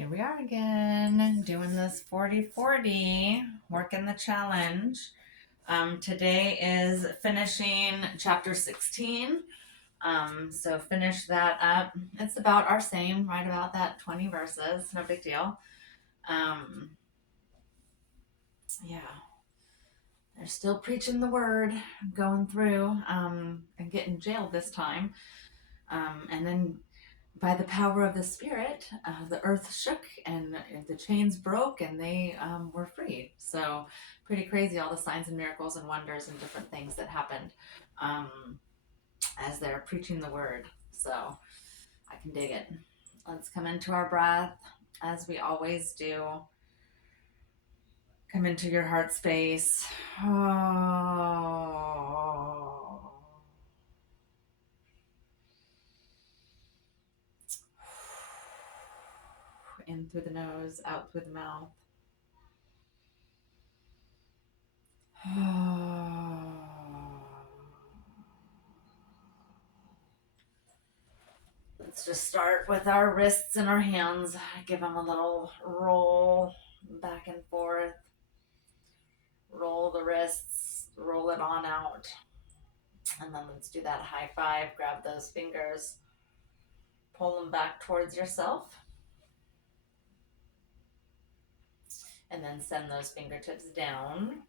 Here we are again, doing this 40-40, working the challenge. Today is finishing chapter 16. So finish that up. It's about our same, right about that 20 verses, no big deal. Yeah, they're still preaching the word, going through, and getting jailed this time. And then by the power of the Spirit, the earth shook and the chains broke and they were freed. So, pretty crazy, all the signs and miracles and wonders and different things that happened as they're preaching the word. So, I can dig it. Let's come into our breath as we always do. Come into your heart space. Oh. In through the nose, out through the mouth. Let's just start with our wrists and our hands. Give them a little roll back and forth. Roll the wrists, roll it on out. And then let's do that high five. Grab those fingers, pull them back towards yourself. And then send those fingertips down.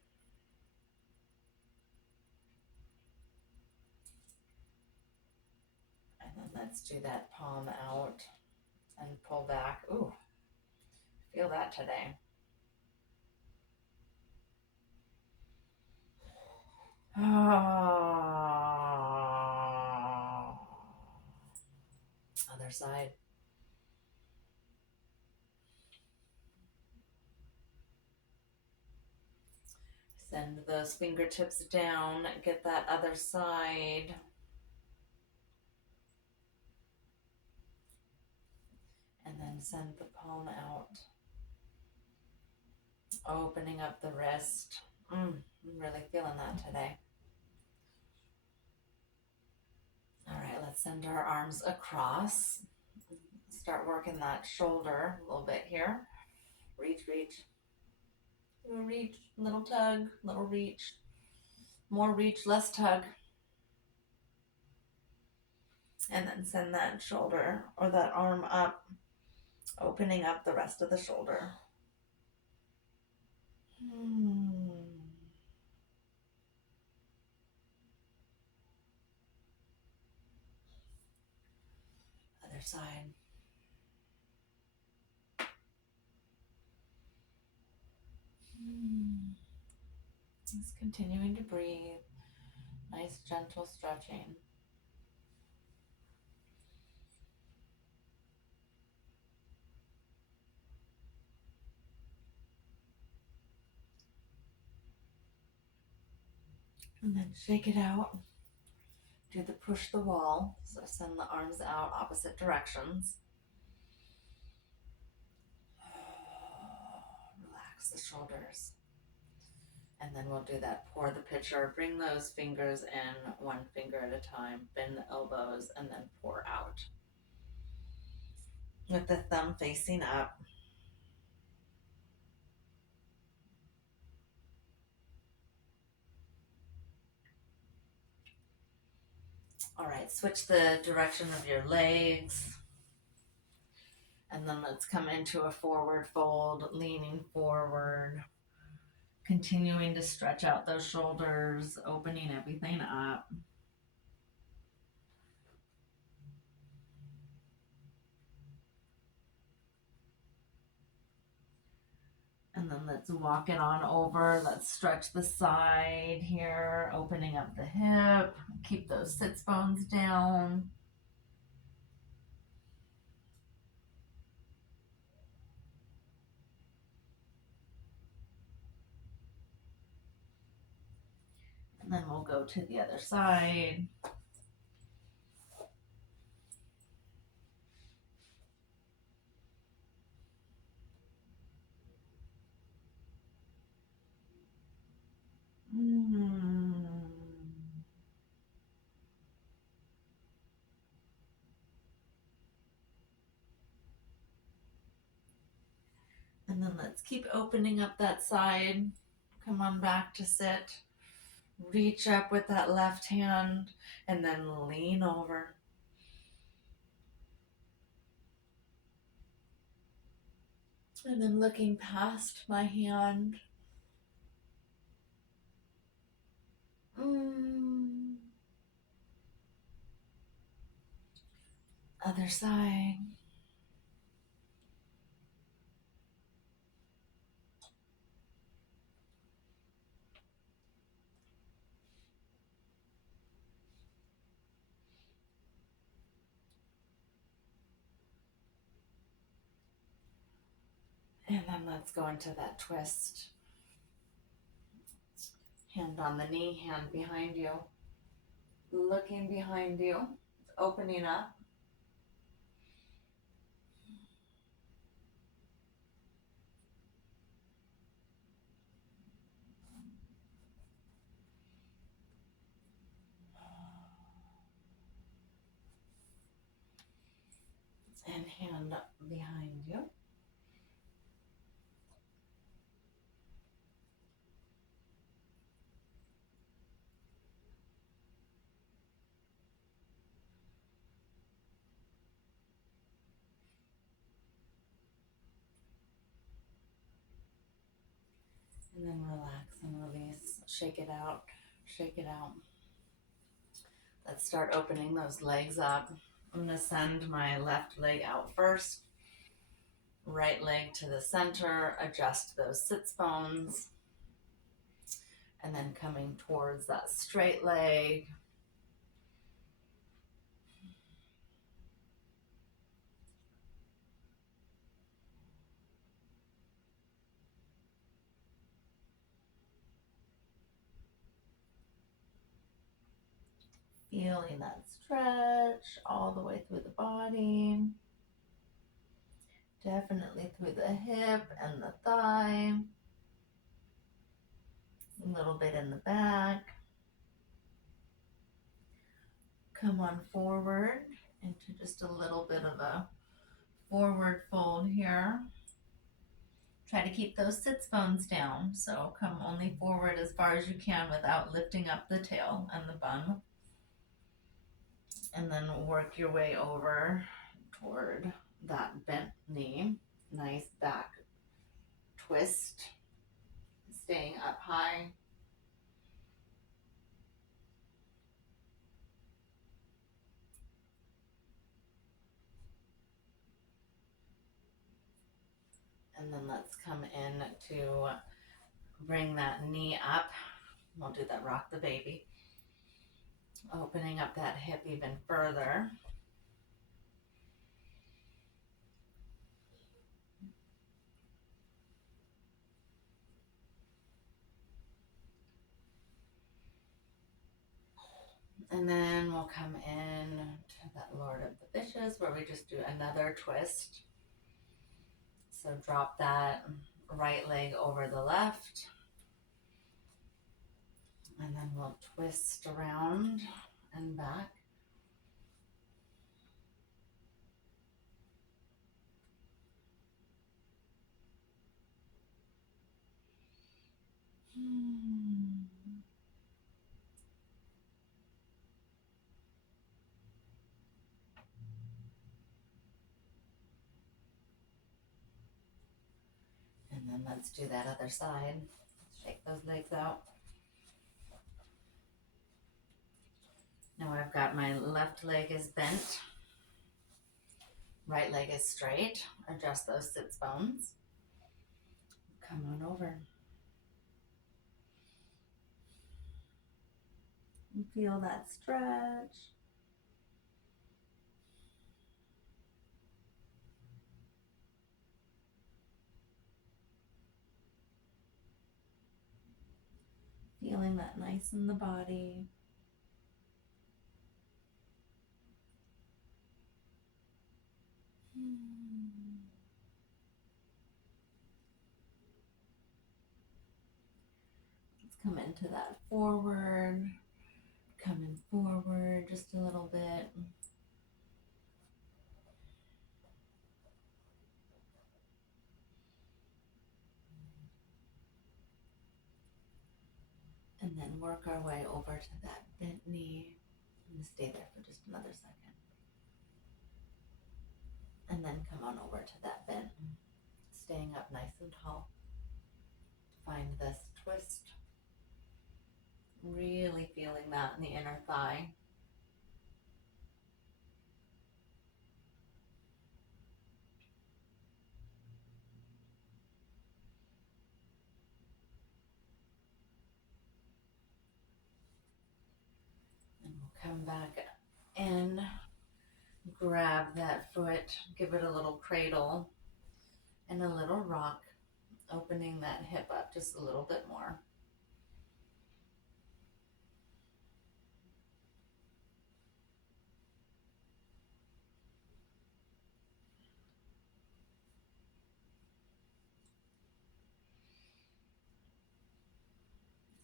And then let's do that palm out and pull back. Ooh, feel that today. Other side. Send those fingertips down, get that other side. And then send the palm out. Opening up the wrist. I'm really feeling that today. All right, let's send our arms across. Start working that shoulder a little bit here. Reach, reach. Little reach, little tug, little reach. More reach, less tug. And then send that shoulder or that arm up, opening up the rest of the shoulder. Other side. Just continuing to breathe. Nice, gentle stretching. And then shake it out. Do the push the wall. So send the arms out opposite directions. Relax the shoulders. And then we'll do that pour the pitcher. Bring those fingers in one finger at a time. Bend the elbows and then pour out. With the thumb facing up. All right, switch the direction of your legs. And then let's come into a forward fold, leaning forward. Continuing to stretch out those shoulders, opening everything up. And then let's walk it on over. Let's stretch the side here, opening up the hip. Keep those sits bones down. And then we'll go to the other side. then let's keep opening up that side. Come on back to sit. Reach up with that left hand and then lean over. And I'm looking past my hand. Other side. And then let's go into that twist. Hand on the knee, hand behind you. Looking behind you, opening up. And hand up behind you. And then relax and release. Shake it out. Shake it out. Let's start opening those legs up. I'm going to send my left leg out first. Right leg to the center. Adjust those sits bones. And then coming towards that straight leg. Feeling that stretch all the way through the body. Definitely through the hip and the thigh. A little bit in the back. Come on forward into just a little bit of a forward fold here. Try to keep those sits bones down. So come only forward as far as you can without lifting up the tail and the bum. And then work your way over toward that bent knee. Nice back twist. Staying up high. And then let's come in to bring that knee up. We'll do that rock the baby. Opening up that hip even further. And then we'll come in to that Lord of the Fishes where we just do another twist. So drop that right leg over the left. And then we'll twist around and back. And then let's do that other side. Shake those legs out. Now I've got my left leg is bent. Right leg is straight. Adjust those sits bones. Come on over. And feel that stretch. Feeling that nice in the body. Let's come into that forward. Coming forward just a little bit. And then work our way over to that bent knee and stay there for just another second. And then come on over to that bent, staying up nice and tall. Find this twist. Really feeling that in the inner thigh. And we'll come back in, grab that foot, give it a little cradle and a little rock, opening that hip up just a little bit more.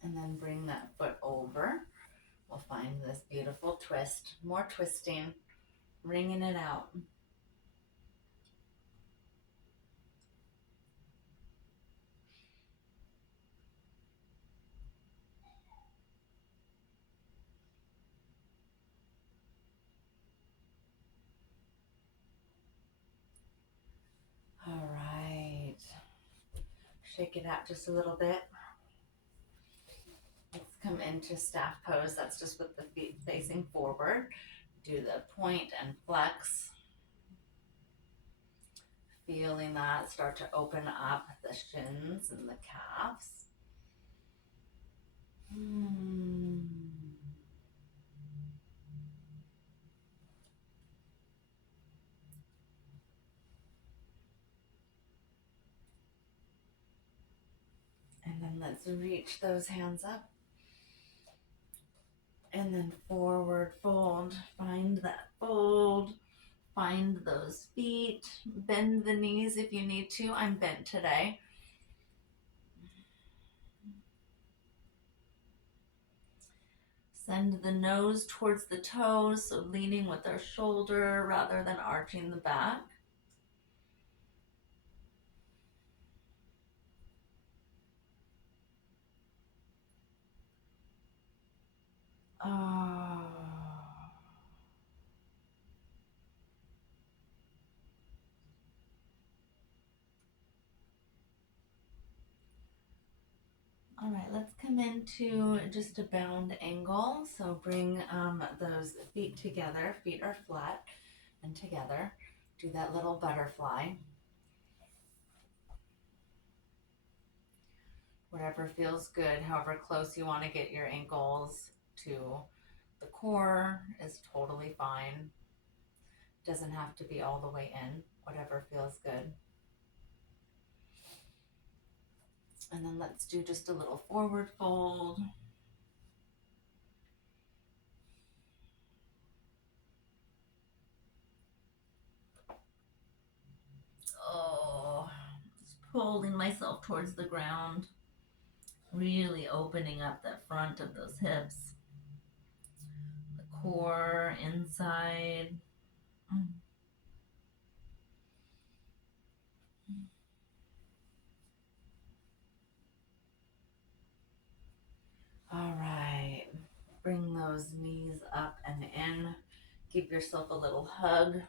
And then bring that foot over. We'll find this beautiful twist, more twisting, wringing it out. All right. Shake it out just a little bit. Let's come into staff pose. That's just with the feet facing forward. Do the point and flex. Feeling that start to open up the shins and the calves. And then let's reach those hands up. And then forward fold. Find that fold. Find those feet. Bend the knees if you need to. I'm bent today. Send the nose towards the toes, so leaning with our shoulder rather than arching the back. Oh. All right, let's come into just a bound angle. So bring those feet together. Feet are flat and together. Do that little butterfly. Whatever feels good, however close you want to get your ankles to the core is totally fine. Doesn't have to be all the way in, whatever feels good. And then let's do just a little forward fold. Oh, just pulling myself towards the ground. Really opening up the front of those hips. The core, inside. All right. Bring those knees up and in. Give yourself a little hug.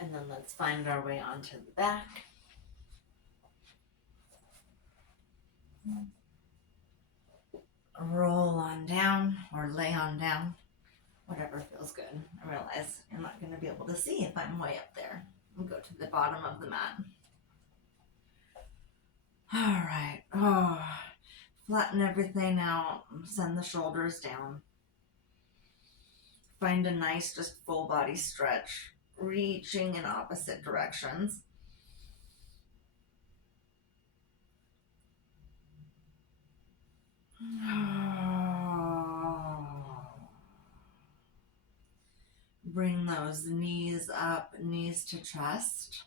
And then let's find our way onto the back. Roll on down or lay on down. Whatever feels good. I realize you're not going to be able to see if I'm way up there. We'll go to the bottom of the mat. All right. Oh, flatten everything out. Send the shoulders down. Find a nice, just full body stretch, reaching in opposite directions. Bring those knees up, knees to chest.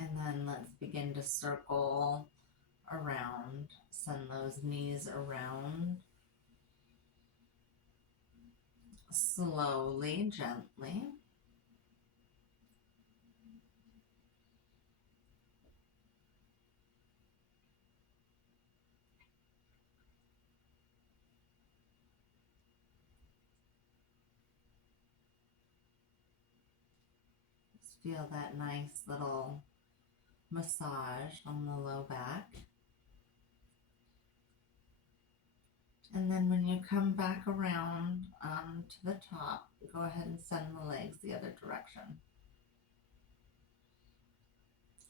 And then let's begin to circle around. Send those knees around. Slowly, gently. Just feel that nice little massage on the low back. And then when you come back around to the top, go ahead and send the legs the other direction.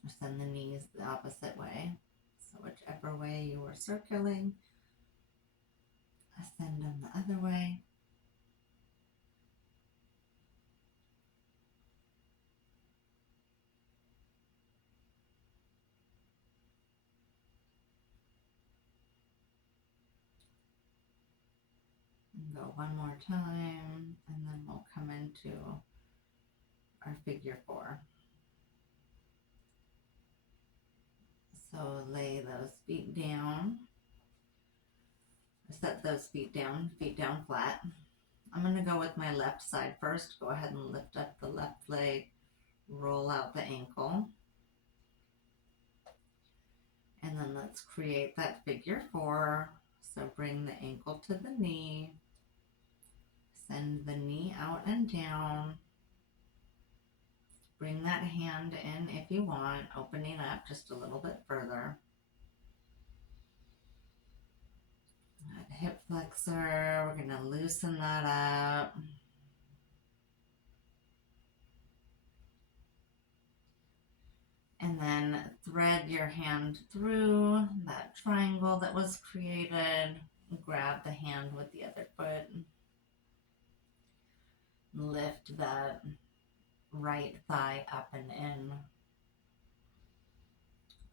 Or send the knees the opposite way. So whichever way you were circling, send them the other way. And go one more time, and then we'll come into our figure 4. So lay those feet down. Set those feet down flat. I'm going to go with my left side first. Go ahead and lift up the left leg, roll out the ankle. And then let's create that figure 4. So bring the ankle to the knee. Send the knee out and down. Bring that hand in if you want, opening up just a little bit further. That hip flexor, we're going to loosen that up. And then thread your hand through that triangle that was created. Grab the hand with the other foot. Lift that right thigh up and in.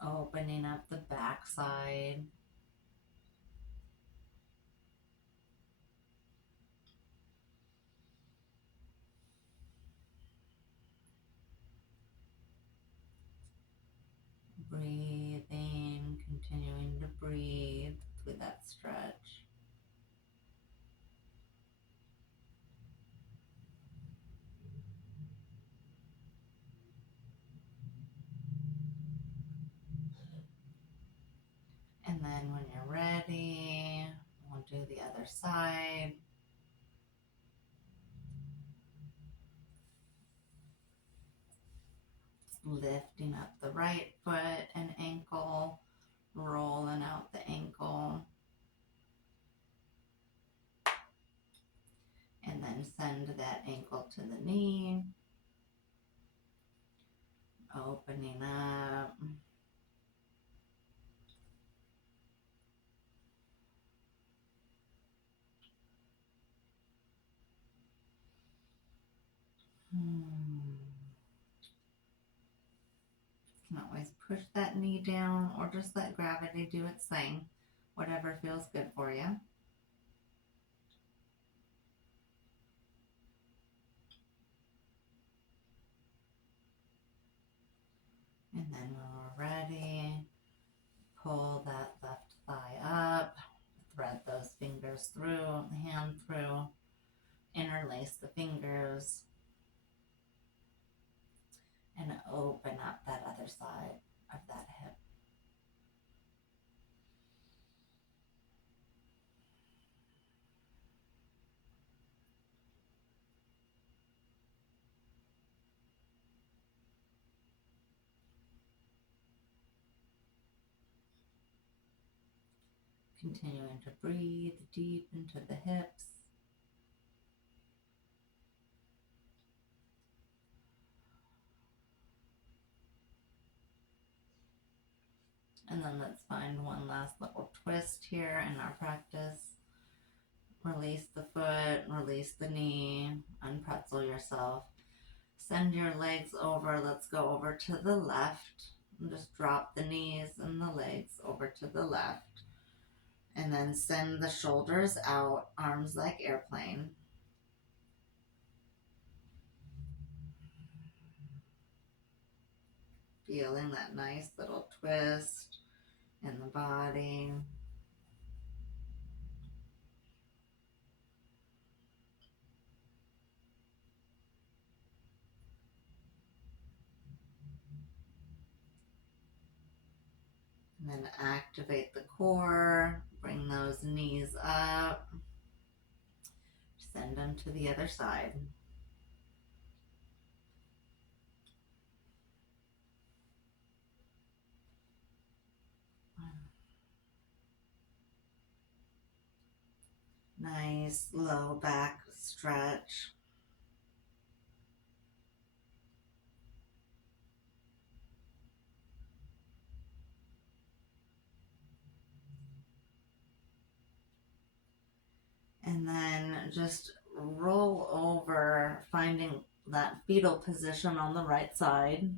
Opening up the back side. Breathing, continuing to breathe through that stretch. And then when you're ready, we'll do the other side. Lifting up the right foot and ankle, rolling out the ankle. And then send that ankle to the knee. Opening up. You can always push that knee down or just let gravity do its thing. Whatever feels good for you. And then when we're ready, pull that left thigh up, thread those fingers through, the hand through, interlace the fingers, and open up that other side of that hip. Continuing to breathe deep into the hips. And then let's find one last little twist here in our practice. Release the foot, release the knee, unpretzel yourself. Send your legs over. Let's go over to the left. And just drop the knees and the legs over to the left. And then send the shoulders out, arms like airplane. Feeling that nice little twist in the body. And then activate the core, bring those knees up, send them to the other side. Nice low back stretch. And then just roll over, finding that fetal position on the right side.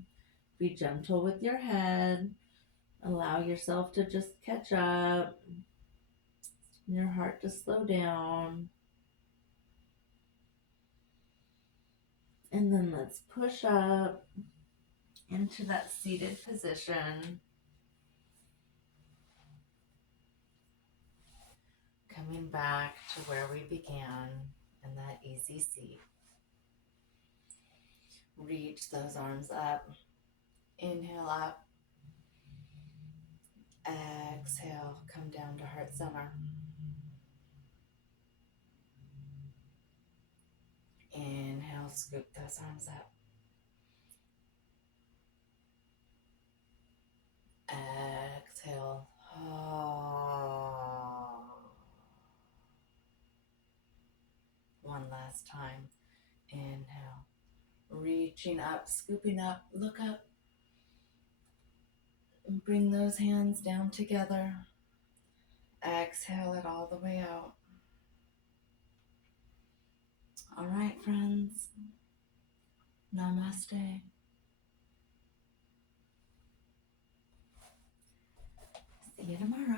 Be gentle with your head. Allow yourself to just catch up. Your heart to slow down. And then let's push up into that seated position. Coming back to where we began in that easy seat. Reach those arms up. Inhale up. Exhale, come down to heart center. Inhale, scoop those arms up. Exhale. One last time. Inhale. Reaching up, scooping up, look up. And bring those hands down together. Exhale it all the way out. All right, friends. Namaste. See you tomorrow.